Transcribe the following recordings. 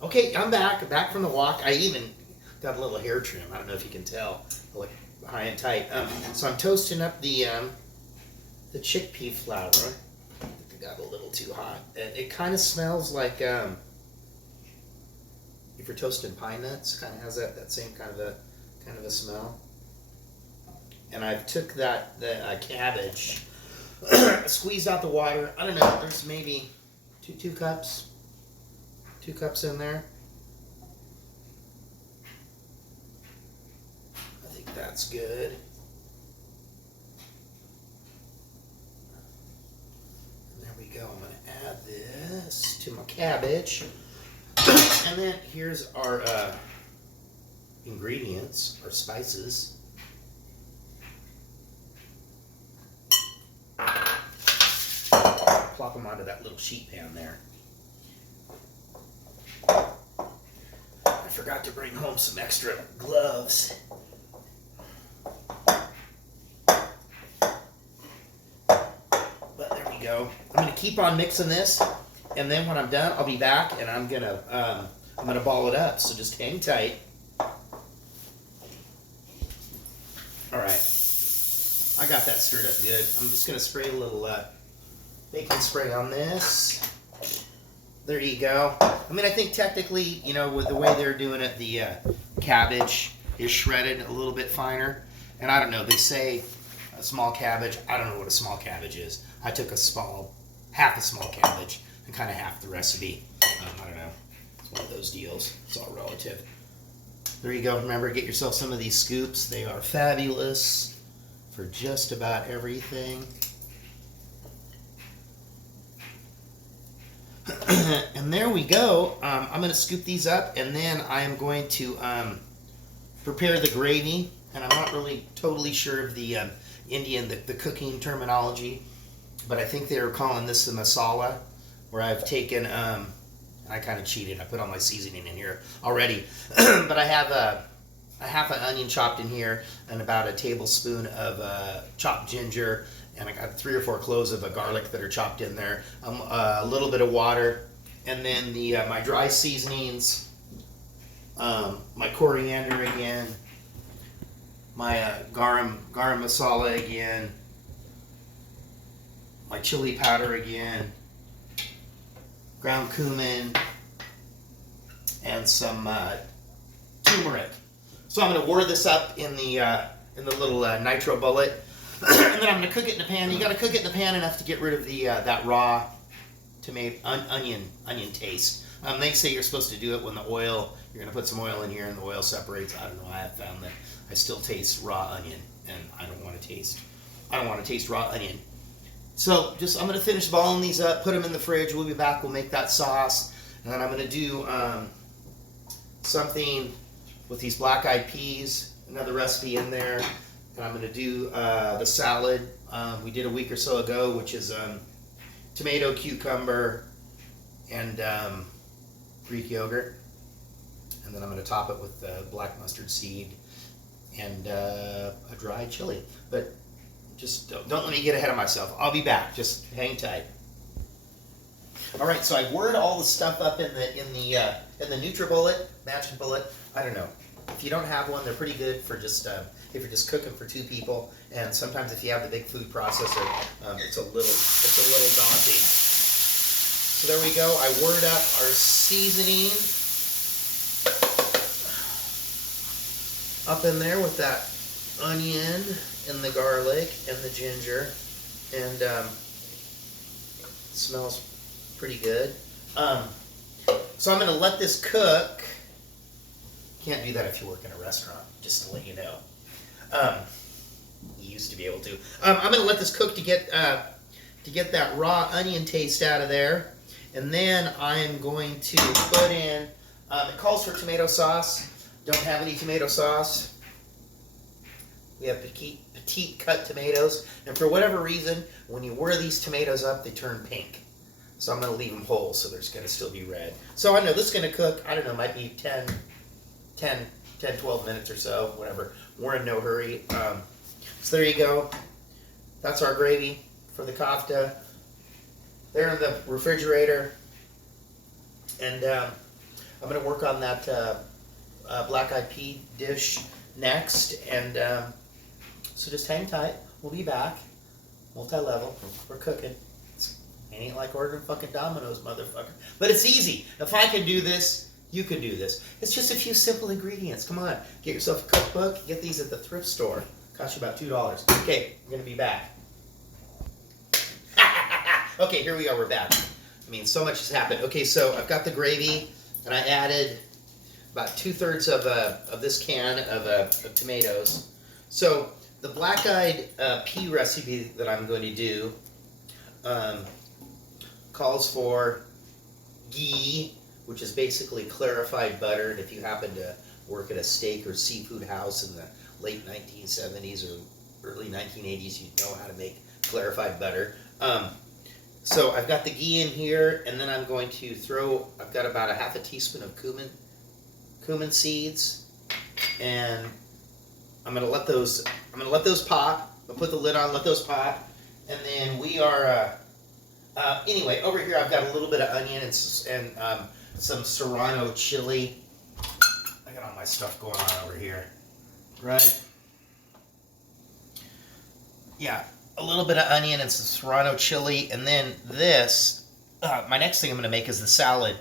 Okay, I'm back from the walk. I even got a little hair trim. I don't know if you can tell. I look high and tight. So I'm toasting up the chickpea flour. I think it got a little too hot. It kind of smells like if you're toasting pine nuts. Kind of has that same kind of a smell. And I've took the cabbage, squeezed out the water. I don't know. There's maybe two cups. 2 cups in there. I think that's good. And there we go. I'm going to add this to my cabbage. And then here's our ingredients, our spices. Plop them onto that little sheet pan there. I forgot to bring home some extra gloves. But there we go. I'm going to keep on mixing this, and then when I'm done, I'll be back, and I'm gonna ball it up. So just hang tight. All right, I got that stirred up good. I'm just gonna spray a little baking spray on this. There you go. I mean, I think technically, with the way they're doing it, the cabbage is shredded a little bit finer. And I don't know, they say a small cabbage. I don't know what a small cabbage is. I took half a small cabbage and kind of half the recipe. I don't know. It's one of those deals. It's all relative. There you go. Remember, get yourself some of these scoops. They are fabulous for just about everything. And there we go. I'm going to scoop these up, and then I am going to prepare the gravy. And I'm not really totally sure of the the cooking terminology, but I think they were calling this the masala, where I've taken, I kind of cheated. I put all my seasoning in here already, but I have a half an onion chopped in here, and about a tablespoon of chopped ginger. And I got 3 or 4 cloves of garlic that are chopped in there. A little bit of water, and then my dry seasonings, my coriander again, my garam masala again, my chili powder again, ground cumin, and some turmeric. So I'm going to whir this up in the little nitro bullet. And then I'm going to cook it in the pan. You got to cook it in the pan enough to get rid of that raw tomato onion taste. They say you're supposed to do it when you're going to put some oil in here and the oil separates. I don't know. I have found that I still taste raw onion, and I don't want to taste raw onion. So I'm going to finish balling these up, put them in the fridge. We'll be back. We'll make that sauce, and then I'm going to do something with these black-eyed peas. Another recipe in there. And I'm going to do the salad we did a week or so ago, which is tomato, cucumber, and Greek yogurt. And then I'm going to top it with black mustard seed and a dried chili. But just don't let me get ahead of myself. I'll be back. Just hang tight. All right, so I whirred all the stuff up in the NutriBullet, matching bullet. I don't know. If you don't have one, they're pretty good for just if you're just cooking for 2 people. And sometimes if you have the big food processor, it's a little daunting. So there we go. I whirred up our seasoning up in there with that onion and the garlic and the ginger, and it smells pretty good. So I'm going to let this cook. Can't do that if you work in a restaurant, just to let you know. You used to be able to. I'm going to let this cook to get that raw onion taste out of there, and then I am going to put in. It calls for tomato sauce. Don't have any tomato sauce. We have petite cut tomatoes, and for whatever reason, when you whir these tomatoes up, they turn pink. So I'm going to leave them whole, so they're going to still be red. So I know this is going to cook. I don't know, might be 12 minutes or so, whatever. We're in no hurry. So there you go. That's our gravy for the kofta. They're in the refrigerator. And I'm gonna work on that black-eyed pea dish next, and so just hang tight. We'll be back. Multi-level. We're cooking. It ain't like ordering fucking Domino's, motherfucker. But it's easy. If I can do this, you can do this. It's just a few simple ingredients. Come on. Get yourself a cookbook. Get these at the thrift store. Cost you about $2. Okay, we're going to be back. Okay, here we are. We're back. I mean, so much has happened. Okay, so I've got the gravy, and I added about 2/3 of this can of tomatoes. So the black-eyed pea recipe that I'm going to do calls for ghee, which is basically clarified butter. And if you happen to work at a steak or seafood house in the late 1970s or early 1980s, you know how to make clarified butter. So I've got the ghee in here, and then I'm going to I've got about a half a teaspoon of cumin seeds, and I'm gonna let those pop. I'll put the lid on, let those pop, and then we are. Anyway, over here I've got a little bit of onion and some serrano chili. I got all my stuff going on over here, right? Yeah, a little bit of onion and some serrano chili, and then this. My next thing I'm gonna make is the salad.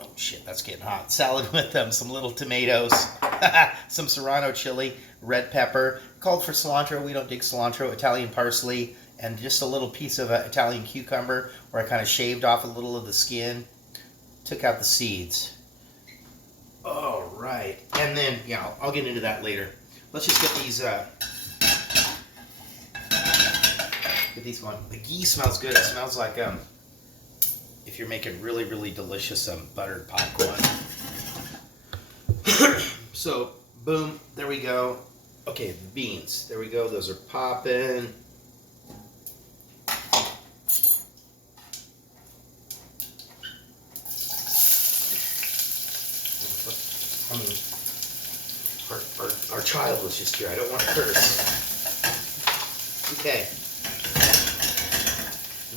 Oh shit, that's getting hot. Salad with some little tomatoes, some serrano chili, red pepper. Called for cilantro. We don't dig cilantro. Italian parsley, and just a little piece of Italian cucumber where I kind of shaved off a little of the skin, took out the seeds. All right, and then yeah, I'll get into that later. Let's just get these going. The ghee smells good. It smells like if you're making really, really delicious buttered popcorn. So, boom, there we go. Okay, the beans. There we go. Those are popping. I mean, our child was just here. I don't want to curse. Okay.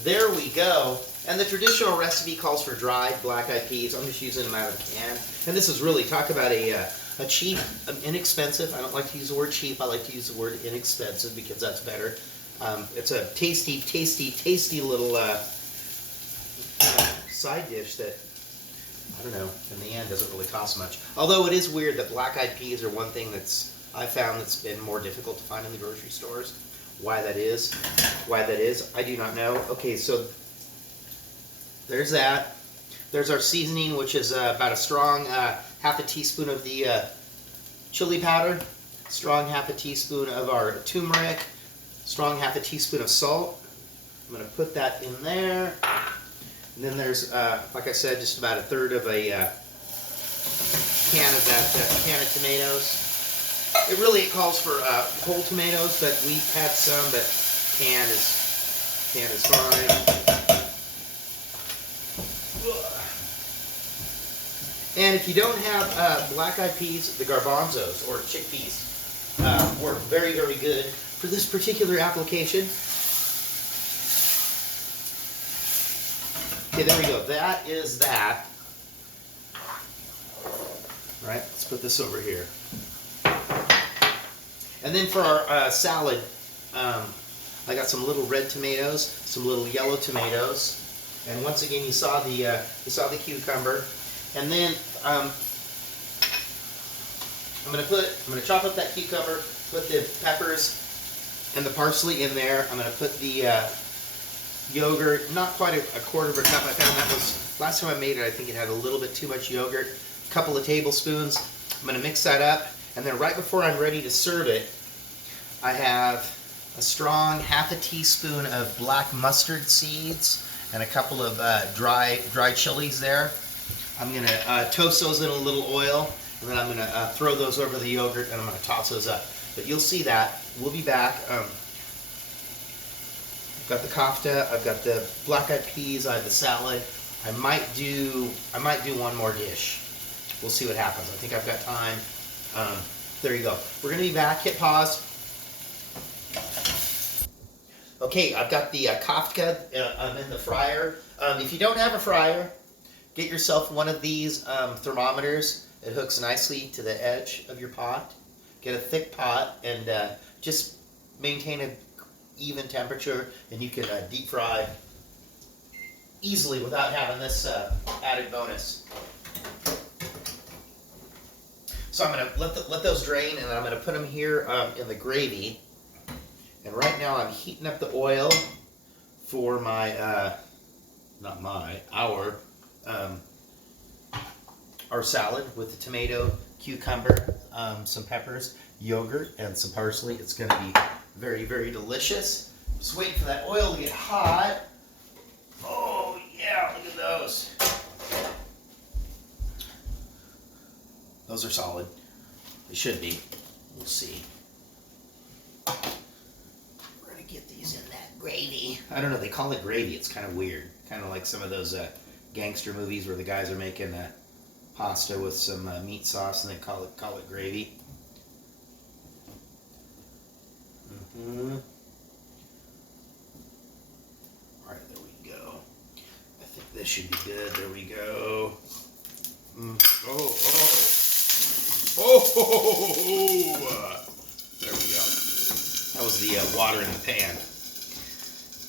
There we go. And the traditional recipe calls for dried black-eyed peas. I'm just using them out of the can. And this is really, talk about a cheap, inexpensive. I don't like to use the word cheap. I like to use the word inexpensive because that's better. It's a tasty, tasty, tasty little side dish that, I don't know, in the end doesn't really cost much. Although it is weird that black-eyed peas are one thing I found that's been more difficult to find in the grocery stores. Why that is, I do not know. Okay, so there's that. There's our seasoning, which is about a strong half a teaspoon of the chili powder, strong half a teaspoon of our turmeric, strong half a teaspoon of salt. I'm going to put that in there. And then there's, like I said, just about a third of a can of tomatoes. It really calls for whole tomatoes, but we've had some, but can is fine. And if you don't have black-eyed peas, the garbanzos or chickpeas work very, very good for this particular application. Okay, there we go. That is that. All right, let's put this over here. And then for our salad, I got some little red tomatoes, some little yellow tomatoes, and once again you saw the cucumber. And then I'm gonna chop up that cucumber, put the peppers and the parsley in there. I'm gonna put the yogurt, not quite a quarter of a cup. I found that was last time I made it. I think it had a little bit too much yogurt. A couple of tablespoons. I'm gonna mix that up. And then right before I'm ready to serve it, I have a strong half a teaspoon of black mustard seeds and a couple of dry chilies there. I'm going to toast those in a little oil, and then I'm going to throw those over the yogurt, and I'm going to toss those up. But you'll see that. We'll be back. I've got the kofta, I've got the black-eyed peas, I have the salad. I might do one more dish. We'll see what happens. I think I've got time. There you go. We're going to be back. Hit pause. Okay, I've got the kofta in the fryer. If you don't have a fryer, get yourself one of these thermometers. It hooks nicely to the edge of your pot. Get a thick pot and just maintain an even temperature, and you can deep fry easily without having this added bonus. So I'm going to let those drain, and then I'm going to put them here in the gravy. And right now I'm heating up the oil for my, our salad with the tomato, cucumber, some peppers, yogurt, and some parsley. It's going to be very, very delicious. Just waiting for that oil to get hot. Oh yeah, look at those. Those are solid. They should be. We'll see. We're going to get these in that gravy. I don't know, they call it gravy. It's kind of weird. Kind of like some of those gangster movies where the guys are making pasta with some meat sauce and they call it gravy. Alright, there we go. I think this should be good. There we go. There we go. That was the water in the pan.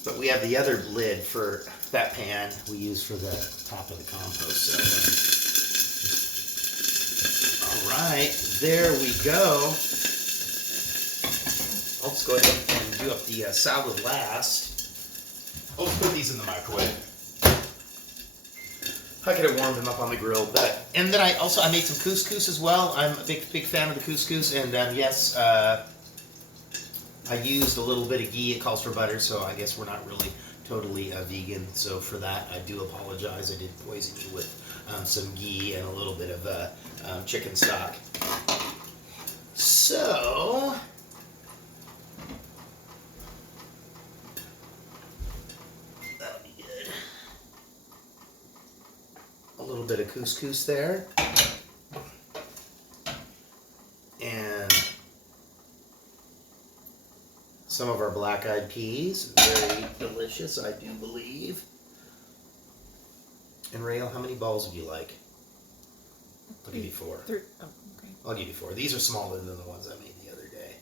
But we have the other lid for that pan we use for the top of the compost. So, alright, there we go. Let's go ahead and do up the salad last. Let's put these in the microwave. I could have warmed them up on the grill, and then I made some couscous as well. I'm a big fan of the couscous, and yes, I used a little bit of ghee. It calls for butter, so I guess we're not really totally vegan. So for that, I do apologize. I did poison you with some ghee and a little bit of chicken stock. So that'll be good. A little bit of couscous there. And some of our black-eyed peas. Very delicious, I do believe. And Rael, how many balls would you like? I'll give you 4. 3. Oh, okay. I'll give you 4. These are smaller than the ones I made the other day.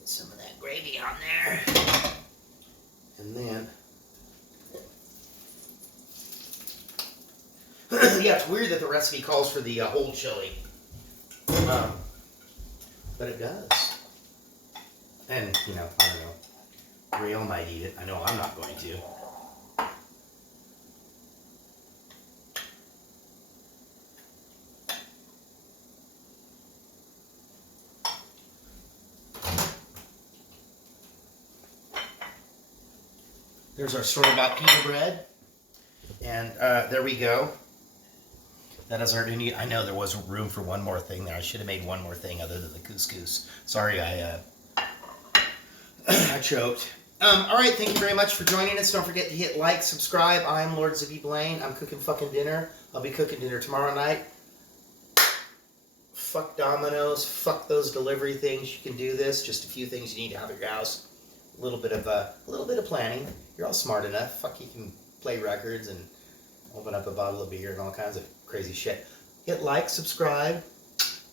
Get some of that gravy on there. And then yeah, it's weird that the recipe calls for the whole chili, but it does. And you know, I don't know. Rael might eat it. I know I'm not going to. There's our store-bought pita bread, and there we go. That is our new. I know there wasn't room for one more thing there. I should have made one more thing other than the couscous. Sorry, I choked. All right, thank you very much for joining us. Don't forget to hit like, subscribe. I'm Lord Zippy Blaine. I'm cooking fucking dinner. I'll be cooking dinner tomorrow night. Fuck Domino's. Fuck those delivery things. You can do this. Just a few things you need out of your house. A little bit of planning. You're all smart enough. Fuck, you can play records and open up a bottle of beer and all kinds of crazy shit. Hit like, subscribe.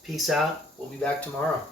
Peace out. We'll be back tomorrow.